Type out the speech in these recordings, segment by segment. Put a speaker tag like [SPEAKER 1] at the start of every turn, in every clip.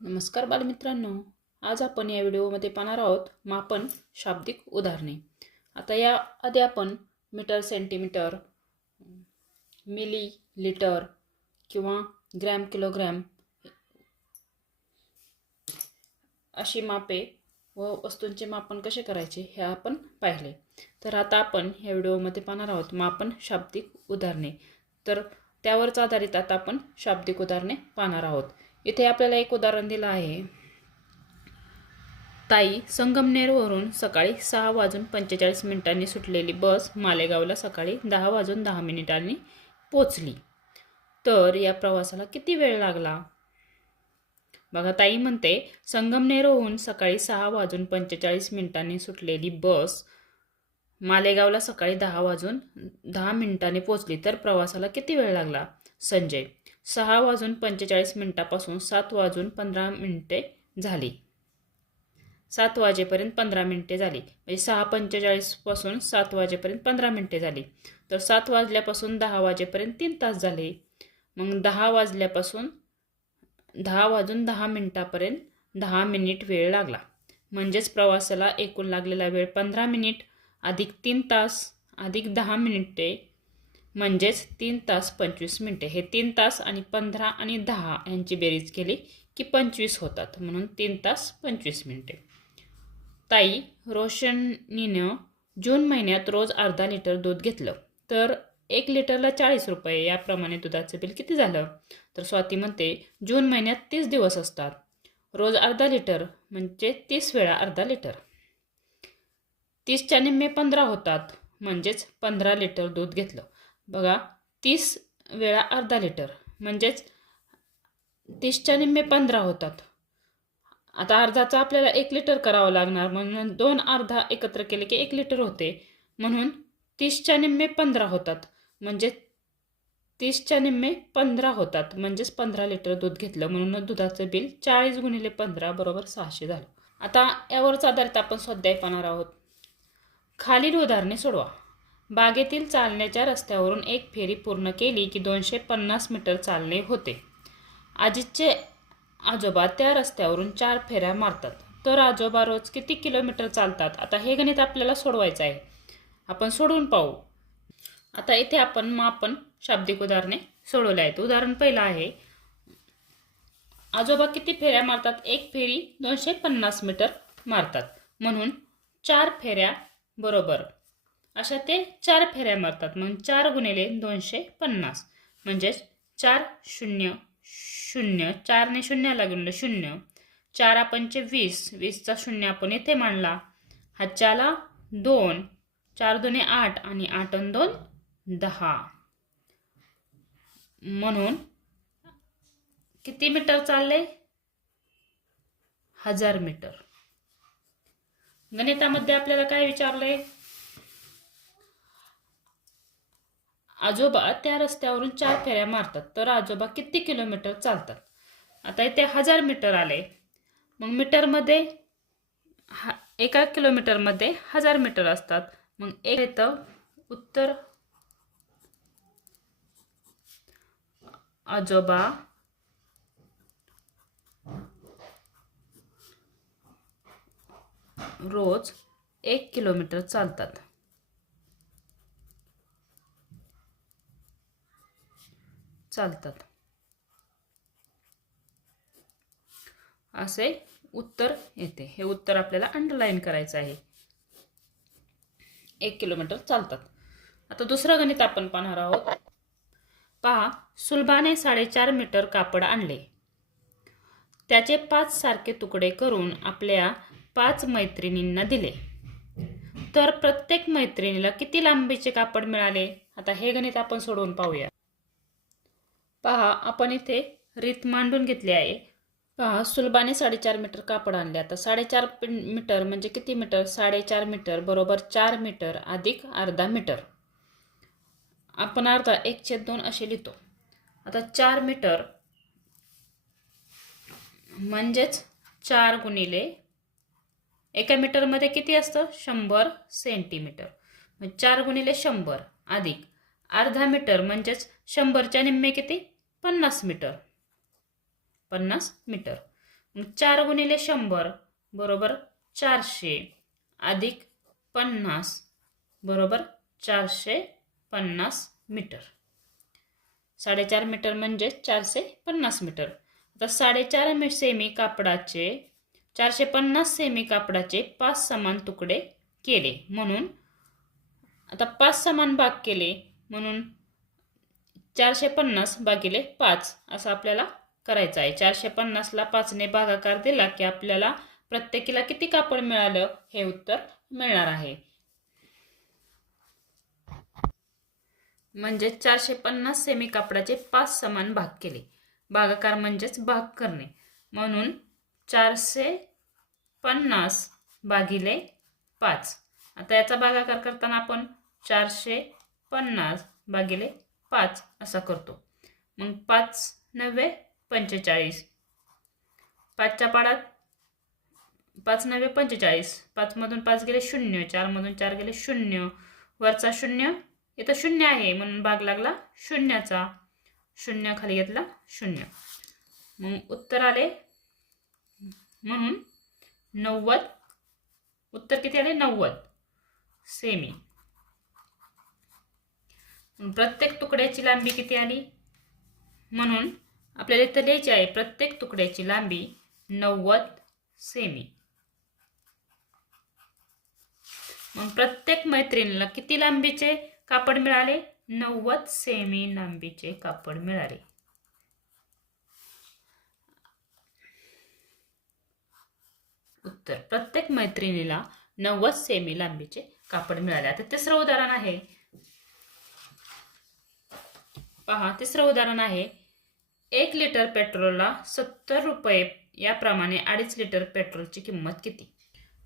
[SPEAKER 1] नमस्कार बालमित्रांनो. आज आपण या व्हिडिओमध्ये पाहणार आहोत मापन शाब्दिक उदाहरणे. आता या आधी आपण मीटर सेंटीमीटर मिली लिटर किंवा ग्रॅम किलोग्रॅम अशी मापे व वस्तूंचे मापन कसे करायचे हे आपण पाहिले. तर आता आपण या व्हिडिओमध्ये पाहणार आहोत मापन शाब्दिक उदाहरणे. तर त्यावरच आधारित आता आपण शाब्दिक उदाहरणे पाहणार आहोत. इथे आपल्याला एक उदाहरण दिलं आहे. ताई संगमनेरवरून सकाळी सहा वाजून पंचेचाळीस मिनिटांनी सुटलेली बस मालेगावला सकाळी दहा वाजून दहा मिनिटांनी पोचली. तर या प्रवासाला किती वेळ लागला? बघा ताई म्हणते संगमनेरहून सकाळी सहा वाजून पंचेचाळीस मिनिटांनी सुटलेली बस मालेगावला सकाळी दहा वाजून दहा मिनिटांनी पोचली. तर प्रवासाला किती वेळ लागला? संजय सहा वाजून पंचेचाळीस मिनिटापासून सात वाजून पंधरा मिनिटे झाली. सात वाजेपर्यंत पंधरा मिनिटे झाली. म्हणजे सहा पंचेचाळीसपासून सात वाजेपर्यंत पंधरा मिनिटे झाली. तर सात वाजल्यापासून दहा वाजेपर्यंत तीन तास झाले. मग दहा वाजल्यापासून दहा वाजून दहा मिनिटापर्यंत दहा मिनिट वेळ लागला. म्हणजेच प्रवासाला एकूण लागलेला वेळ पंधरा मिनिट अधिक तीन तास अधिक दहा मिनिटे म्हणजेच तीन तास पंचवीस मिनटे. हे तीन तास आणि पंधरा आणि दहा यांची बेरीज केली की पंचवीस होतात. म्हणून तीन तास पंचवीस मिनटे. ताई रोशनीनं जून महिन्यात रोज अर्धा लिटर दूध घेतलं. तर एक लिटरला चाळीस रुपये याप्रमाणे दुधाचं बिल किती झालं? तर स्वाती म्हणते जून महिन्यात तीस दिवस असतात. रोज अर्धा लिटर म्हणजे तीस वेळा अर्धा लिटर. तीसच्या निम्मे पंधरा होतात. म्हणजेच पंधरा लिटर दूध घेतलं. बघा तीस वेळा अर्धा लिटर म्हणजेच तीसच्या निम्मे पंधरा होतात. आता अर्धाचा आपल्याला एक लिटर करावं लागणार म्हणून दोन अर्धा एकत्र केले की एक लिटर होते. म्हणून तीसच्या निम्मे पंधरा होतात म्हणजे तीसच्या निम्मे पंधरा होतात म्हणजेच पंधरा लिटर दूध घेतलं. म्हणून दुधाचं बिल चाळीस गुणिले पंधरा बरोबर सहाशे झालं. आता यावरच आधारित आपण स्वाध्याय पाहणार आहोत. खालील उदाहरणे सोडवा. बागेतील चालण्याच्या रस्त्यावरून एक फेरी पूर्ण केली की दोनशे पन्नास मीटर चालणे होते. आजीचे आजोबा त्या रस्त्यावरून चार फेऱ्या मारतात. तर आजोबा रोज किती किलोमीटर चालतात? आता हे गणित आपल्याला सोडवायचं आहे. आपण सोडवून पाहू. आता इथे आपण मापन शाब्दिक उदाहरणे सोडवले आहेत. उदाहरण पहिलं आहे. आजोबा किती फेऱ्या मारतात? एक फेरी दोनशे पन्नास मीटर मारतात. म्हणून चार फेऱ्या बरोबर. अशा ते चार फेऱ्या मारतात. म्हणून चार गुणिले दोनशे पन्नास. म्हणजेच चार शून्य शून्य. चारने शून्याला गुणलं शून्य. चार आपणचे वीस. वीसचा शून्य आपण येथे मांडला. हाच्याला दोन. चार दोन्ही आठ आणि आठ अन दोन दहा. म्हणून किती मीटर चालले हजार मीटर. गणितामध्ये आपल्याला काय विचारलंय? आजोबा त्या रस्त्यावरून चार फेऱ्या मारतात. तर आजोबा किती किलोमीटर चालतात? आता इथे हजार मीटर आले. मग मीटरमध्ये हा एका किलोमीटरमध्ये हजार मीटर असतात. मग एक येतं उत्तर आजोबा रोज एक किलोमीटर चालतात. चालतात. असे उत्तर येते. हे उत्तर आपल्याला अंडरलाईन करायचं आहे. एक किलोमीटर चालतात. आता दुसरं गणित आपण पाहणार आहोत. पहा सुलभाने साडेचार मीटर कापड आणले. त्याचे पाच सारखे तुकडे करून आपल्या पाच मैत्रिणींना दिले. तर प्रत्येक मैत्रिणीला किती लांबीचे कापड मिळाले? आता हे गणित आपण सोडवून पाहूया. पहा आपण इथे रीत मांडून घेतली आहे. पहा सुलभाने साडेचार मीटर कापड आणले. आता साडेचार मीटर म्हणजे किती मीटर? साडेचार मीटर बरोबर चार मीटर अधिक अर्धा मीटर. आपण अर्धा एक छेद दोन असे लिहितो. आता चार मीटर म्हणजेच चार गुणिले एका मीटरमध्ये किती असतं? शंभर सेंटीमीटर. मग चार गुणिले शंभर अधिक अर्धा मीटर म्हणजेच शंभरच्या निम्मे किती? पन्नास मीटर. पन्नास मीटर. मग चार गुणिले शंभर बरोबर चारशे. अधिक पन्नास बरोबर चारशे पन्नास मीटर. साडेचार मीटर म्हणजे चारशे पन्नास मीटर. आता साडेचार मी- सेमी कापडाचे चारशे पन्नास सेमी कापडाचे पाच समान तुकडे केले. म्हणून आता पाच समान भाग केले. म्हणून चारशे पन्नास भागिले पाच असं आपल्याला करायचं आहे. चारशे पन्नासला पाचने भागाकार दिला की आपल्याला प्रत्येकीला किती कापड मिळालं हे उत्तर मिळणार आहे. म्हणजे चारशे पन्नास सेमी कापडाचे पाच समान भाग केले. भागाकार म्हणजेच भाग करणे. म्हणून चारशे पन्नास भागिले पाच. आता याचा भागाकार करताना आपण चारशे पन्नास भागिले पाच असा करतो. मग पाच नव्हे पंचेचाळीस. पाचच्या पाडात पाच नव्हे पंचेचाळीस. पाचमधून पाच गेले शून्य चारमधून चार गेले शून्य. वरचा शून्य इथं शून्य आहे म्हणून भाग लागला शून्याचा. शून्य खाली घेतला शून्य. मग उत्तर आले म्हणून नव्वद. उत्तर किती आले? नव्वद. सेमी प्रत्येक तुकड्याची लांबी किती आली? म्हणून आपल्याला इथं लिहायची आहे प्रत्येक तुकड्याची लांबी नव्वद सेमी मग प्रत्येक मैत्रिणीला किती लांबीचे कापड मिळाले? नव्वद सेमी लांबीचे कापड मिळाले. उत्तर. प्रत्येक मैत्रिणीला नव्वद सेमी लांबीचे कापड मिळाले. आता तिसरं उदाहरण आहे. पहा तिसरं उदाहरण आहे. एक लिटर पेट्रोलला सत्तर रुपये याप्रमाणे अडीच लिटर पेट्रोलची किंमत किती?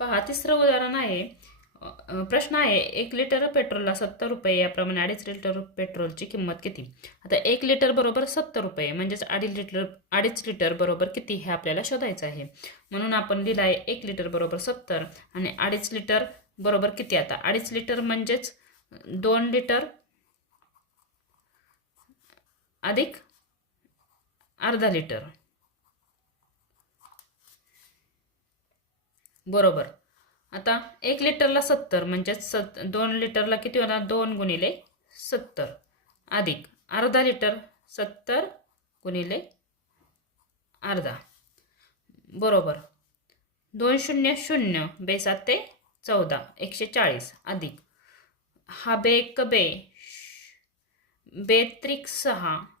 [SPEAKER 1] पहा तिसरं उदाहरण आहे. प्रश्न आहे एक लिटर पेट्रोलला सत्तर रुपये याप्रमाणे अडीच लिटर पेट्रोलची किंमत किती? आता एक लिटर बरोबर सत्तर रुपये म्हणजेच अडीच लिटर अडीच लिटर बरोबर किती हे आपल्याला शोधायचं आहे. म्हणून आपण लिहिलं आहे एक लिटर बरोबर सत्तर आणि अडीच लिटर बरोबर किती? आता अडीच लिटर म्हणजेच दोन लिटर अधिक अर्धा लिटर. बरोबर. आता एक लिटरला सत्तर म्हणजेच सत दोन लिटरला किती होणार? दोन गुणिले सत्तर. अधिक अर्धा लिटर सत्तर गुणिले अर्धा. बरोबर. दोन शून्य शून्य बे सात ते चौदा एकशे चाळीस. अधिक हा बे क बे. बे त्रिक सहा.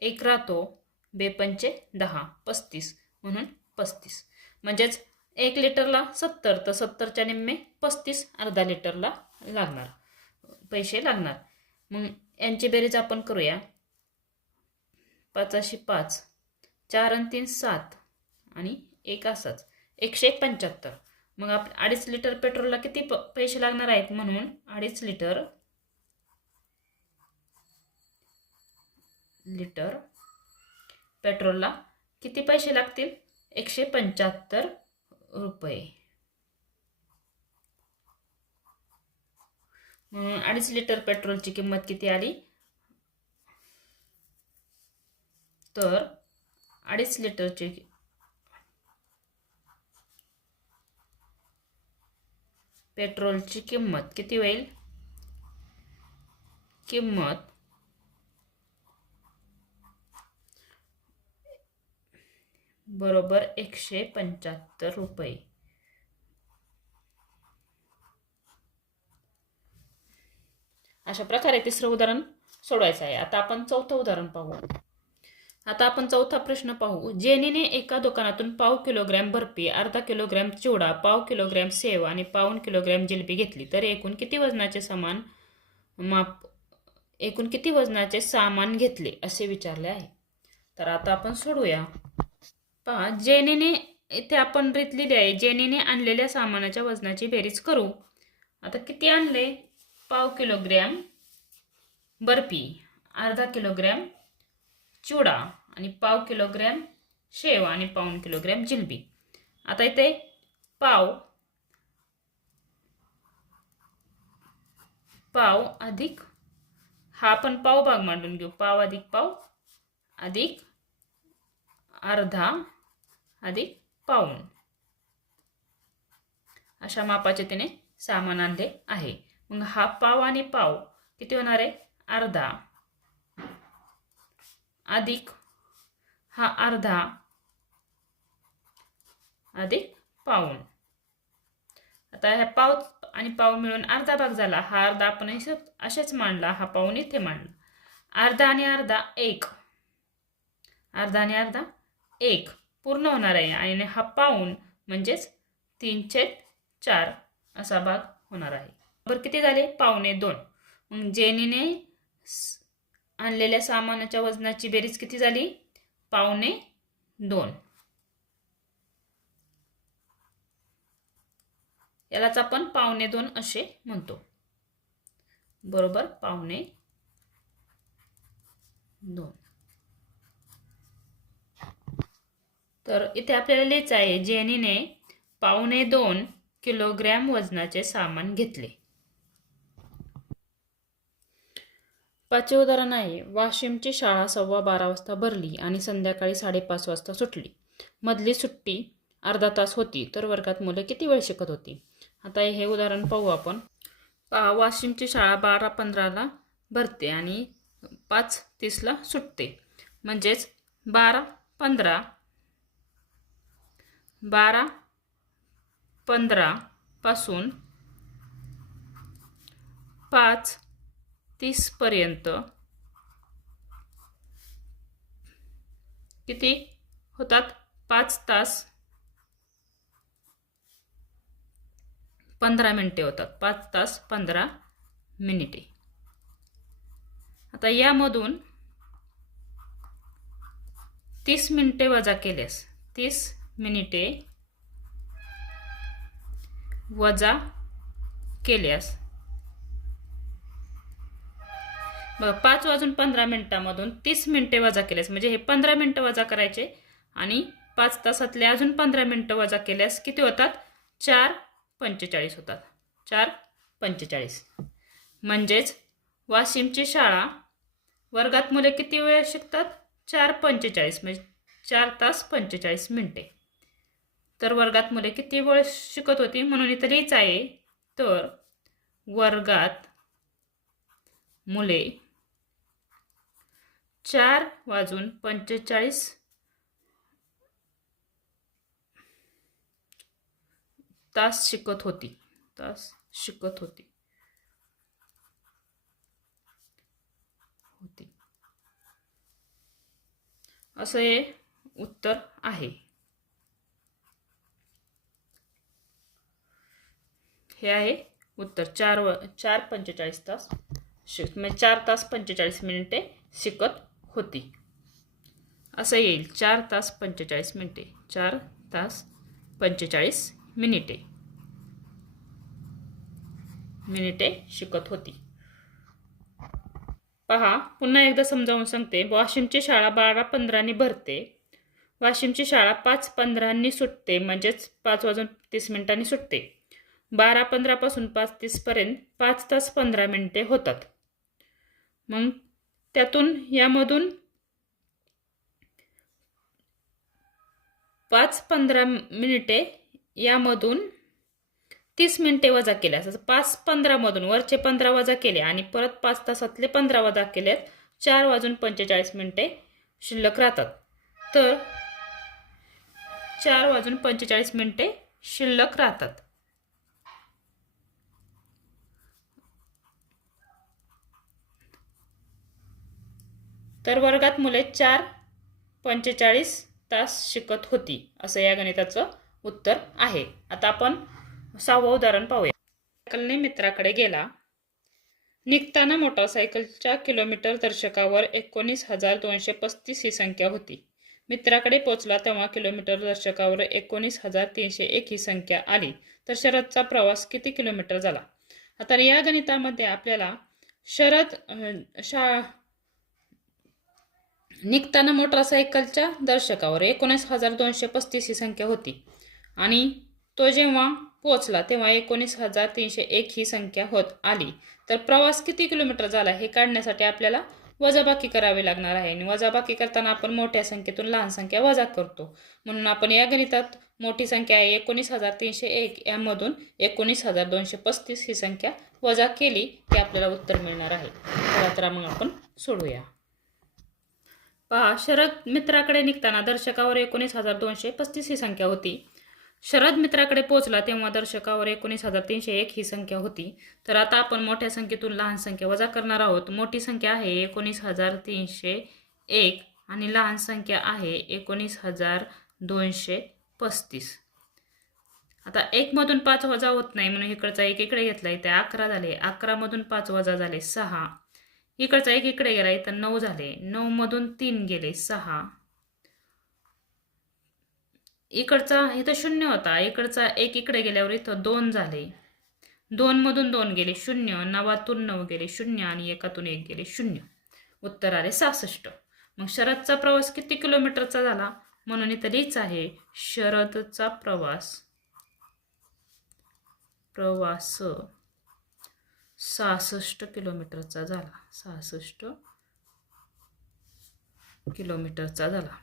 [SPEAKER 1] एक राहतो बेपंचे दहा पस्तीस म्हणून पस्तीस. म्हणजेच एक लिटरला सत्तर तर सत्तरच्या निम्मे पस्तीस अर्धा लिटरला लागणार. पैसे लागणार. मग यांची बेरीज आपण करूया. पाचाशे पाच चार आणि तीन सात आणि एक असाच. एकशे पंच्याहत्तर. मग आप अडीच लिटर पेट्रोलला किती प पैसे लागणार आहेत? म्हणून अडीच लिटर लिटर पेट्रोलला किती पैसे लागतील? एकशे पंच्याहत्तर रुपये. अडीच लिटर पेट्रोलची किंमत किती आली? तर अडीच लिटरची पेट्रोलची किंमत किती होईल? किंमत बरोबर एकशे पंच्याहत्तर रुपये. अशा प्रकारे तिसरं उदाहरण सोडवायचं आहे. आता आपण चौथं उदाहरण पाहू. आता आपण चौथा प्रश्न पाहू. जेनीने एका दुकानातून पाव किलोग्रॅम बर्फी अर्धा किलोग्रॅम चिवडा पाव किलोग्रॅम सेव आणि पाऊन किलोग्रॅम जिलबी घेतली. तर एकूण किती वजनाचे सामान माप एकूण किती वजनाचे सामान घेतले असे विचारले आहे? तर आता आपण सोडूया. पहा जेनीने इथे आपण रीत लिहिली आहे. जेनीने आणलेल्या सामानाच्या वजनाची बेरीज करू. आता किती आणले? पाव किलोग्रॅम बर्फी अर्धा किलोग्रॅम चिवडा आणि पाव किलोग्रॅम शेव आणि पाऊन किलोग्रॅम जिलबी. आता इथे पाव पाव अधिक हा आपण पाव भाग मांडून घेऊ. पाव अधिक पाव अधिक अर्धा अधिक पाऊण अशा मापाचे तिने सामान आणले आहे. मग हा पाव आणि पाव किती होणार आहे? अर्धा. अधिक हा अर्धा. अधिक पाऊण आता ह्या पाव आणि पाव मिळून अर्धा भाग झाला. हा अर्धा आपण असेच मांडला. हा पाऊन इथे मांडला. अर्धा आणि अर्धा एक. अर्धा आणि अर्धा एक. पूर्ण होणार आहे आणि हा पाऊन म्हणजेच तीनशे चार असा भाग होणार आहे. बरं किती झाले? पावणे दोन. मग जेनीने आणलेल्या सामानाच्या वजनाची बेरीज किती झाली? पावणे दोन. यालाच आपण पावणे दोन असे म्हणतो. बरोबर पावणे दोन. तर इथे आपल्याला लिहायचं आहे जेनीने पावणे दोन किलोग्रॅम वजनाचे सामान घेतले. पाचवे उदाहरण आहे वाशिमची शाळा सव्वा बारा वाजता भरली आणि संध्याकाळी साडेपाच वाजता सुटली. मधली सुट्टी अर्धा तास होती तर वर्गात मुलं किती वेळ शिकत होती? आता हे उदाहरण पाहू आपण. पा वाशिमची शाळा बारा पंधराला भरते आणि पाच तीसला सुटते. म्हणजेच बारा पंधरा बारा पंधरापासून पाच तीसपर्यंत किती होतात? पाच तास. पंधरा मिनिटे होतात. पाच तास पंधरा मिनिटे. आता यामधून तीस मिनिटे वजा केल्यास तीस मिनिटे वजा केल्यास. बघा पाच वाजून पंधरा मिनिटामधून तीस मिनिटे वजा केल्यास म्हणजे हे पंधरा मिनिटं वजा करायचे आणि पाच तासातले अजून पंधरा मिनिटं वजा केल्यास किती होतात? चार पंचेचाळीस होतात. चार पंचेचाळीस. म्हणजेच वाशिमची शाळा वर्गात मुले किती वेळ शिकतात? चार पंचेचाळीस म्हणजे चार तास पंचेचाळीस मिनिटे. तर वर्गात मुले किती वेळ शिकत होती म्हणून इथं लिहायचं आहे. तर वर्गात मुले चार वाजून पंचेचाळीस तास शिकत होती. तास शिकत होती. होती. असं हे उत्तर आहे. हे आहे उत्तर. चार व चार पंचेचाळीस तास शिक म्हणजे चार तास पंचेचाळीस मिनिटे शिकत होती. असं येईल. चार तास पंचेचाळीस मिनिटे. चार तास पंचेचाळीस मिनिटे. मिनिटे शिकत होती. पहा पुन्हा एकदा समजावून सांगते. वाशिमची शाळा बारा पंधरानी भरते. वाशिमची शाळा पाच पंधरांनी सुटते. म्हणजेच पाच वाजून तीस मिनिटांनी सुटते. बारा पंधरापासून पाच तीसपर्यंत पाच तास पंधरा मिनिटे होतात. मग त्यातून यामधून पाच पंधरा मिनिटे यामधून तीस मिनिटे वजा केल्यास असं पाच पंधरामधून वरचे पंधरा वजा केले आणि परत पाच तासातले पंधरा वजा केल्यास चार वाजून पंचेचाळीस मिनिटे शिल्लक राहतात. तर चार वाजून पंचेचाळीस मिनिटे शिल्लक राहतात. तर वर्गात मुले चार पंचेचाळीस तास शिकत होती असं या गणिताचं उत्तर आहे. आता आपण सहावं उदाहरण पाहूया. सायकलने मित्राकडे गेला. निघताना मोटारसायकलच्या किलोमीटर दर्शकावर एकोणीस हजार दोनशे पस्तीस ही संख्या होती. मित्राकडे पोचला तेव्हा किलोमीटर दर्शकावर एकोणीस हजार तीनशे एक ही संख्या आली. तर शरदचा प्रवास किती किलोमीटर झाला? आता या गणितामध्ये आपल्याला शरद शा निघताना मोटारसायकलच्या दर्शकावर एकोणीस हजार दोनशे पस्तीस ही संख्या होती. आणि तो जेव्हा पोचला तेव्हा एकोणीस हजार तीनशे एक ही संख्या होत आली. तर प्रवास किती किलोमीटर झाला हे काढण्यासाठी आपल्याला वजाबाकी करावी लागणार आहे. आणि वजाबाकी करताना आपण मोठ्या संख्येतून लहान संख्या वजा करतो. म्हणून आपण या गणितात मोठी संख्या आहे एकोणीस हजार तीनशे एक. यामधून एकोणीस हजार दोनशे पस्तीस ही संख्या वजा केली की आपल्याला उत्तर मिळणार आहे. चला तर मग आपण सोडूया. पहा शरद मित्राकडे निघताना दर्शकावर एकोणीस हजार दोनशे पस्तीस ही संख्या होती. शरद मित्राकडे पोहोचला तेव्हा दर्शकावर एकोणीस हजार तीनशे एक ही संख्या होती. तर आता आपण मोठ्या संख्येतून लहान संख्या वजा करणार आहोत. मोठी संख्या आहे एकोणीस हजार तीनशे एक आणि लहान संख्या आहे एकोणीस हजार दोनशे पस्तीस. आता एकमधून पाच वजा होत नाही म्हणून इकडचा एक इकडे घेतला आहे ते अकरा झाले. अकरामधून पाच वजा झाले सहा. इकडचा एक इकडे गेला इथं नऊ झाले. नऊमधून तीन गेले सहा. इकडचा इथं शून्य होता. इकडचा एक इकडे गेल्यावर इथं दोन झाले. दोनमधून दोन गेले शून्य. नवातून नऊ गेले शून्य. आणि एकातून एक गेले शून्य. उत्तर आले सहासष्ट. मग शरदचा प्रवास किती किलोमीटरचा झाला? म्हणून इथं लिहिच आहे शरदचा प्रवास. प्रवास. सहासष्ट किलोमीटरचा झाला. सहासष्ट किलोमीटरचा झाला.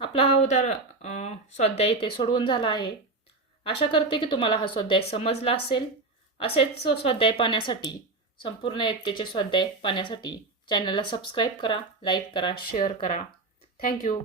[SPEAKER 1] आपला हा उदार स्वाध्याय इथे सोडवून झाला आहे. आशा करते की तुम्हाला हा स्वाध्याय समजला असेल. असेच स्वाध्याय पाहण्यासाठी संपूर्ण इयत्तेचे स्वाध्याय पाहण्यासाठी चॅनलला सबस्क्राईब करा लाईक करा शेअर करा. थँक्यू